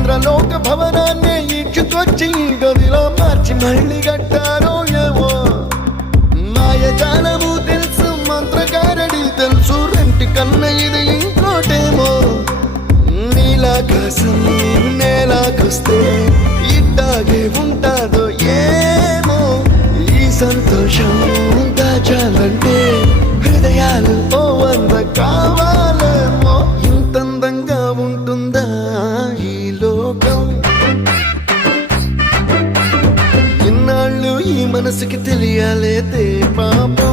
ఇంద్రలోక భవనాన్ని ఈడ్చుకొచ్చి గదిలో మార్చి మళ్ళీ కట్టారో ఏమో మాయజాలము తెలుసు మంత్రగారడి తెలుసు రెంటి కన్న ఇది ఇంకోటేమో నీలాకాశం నేలాకొస్తే ఇట్టాగే ఉంటాదో ఏమో ఈ సంతోషం దాచాలంటే హృదయాలు ఓ వంద కావాలేమో ఇంతందంగా ఉంటుందా ఈ లోకం ఇన్నాళ్ళు ఈ మనసుకి తెలియాలేదే పాపం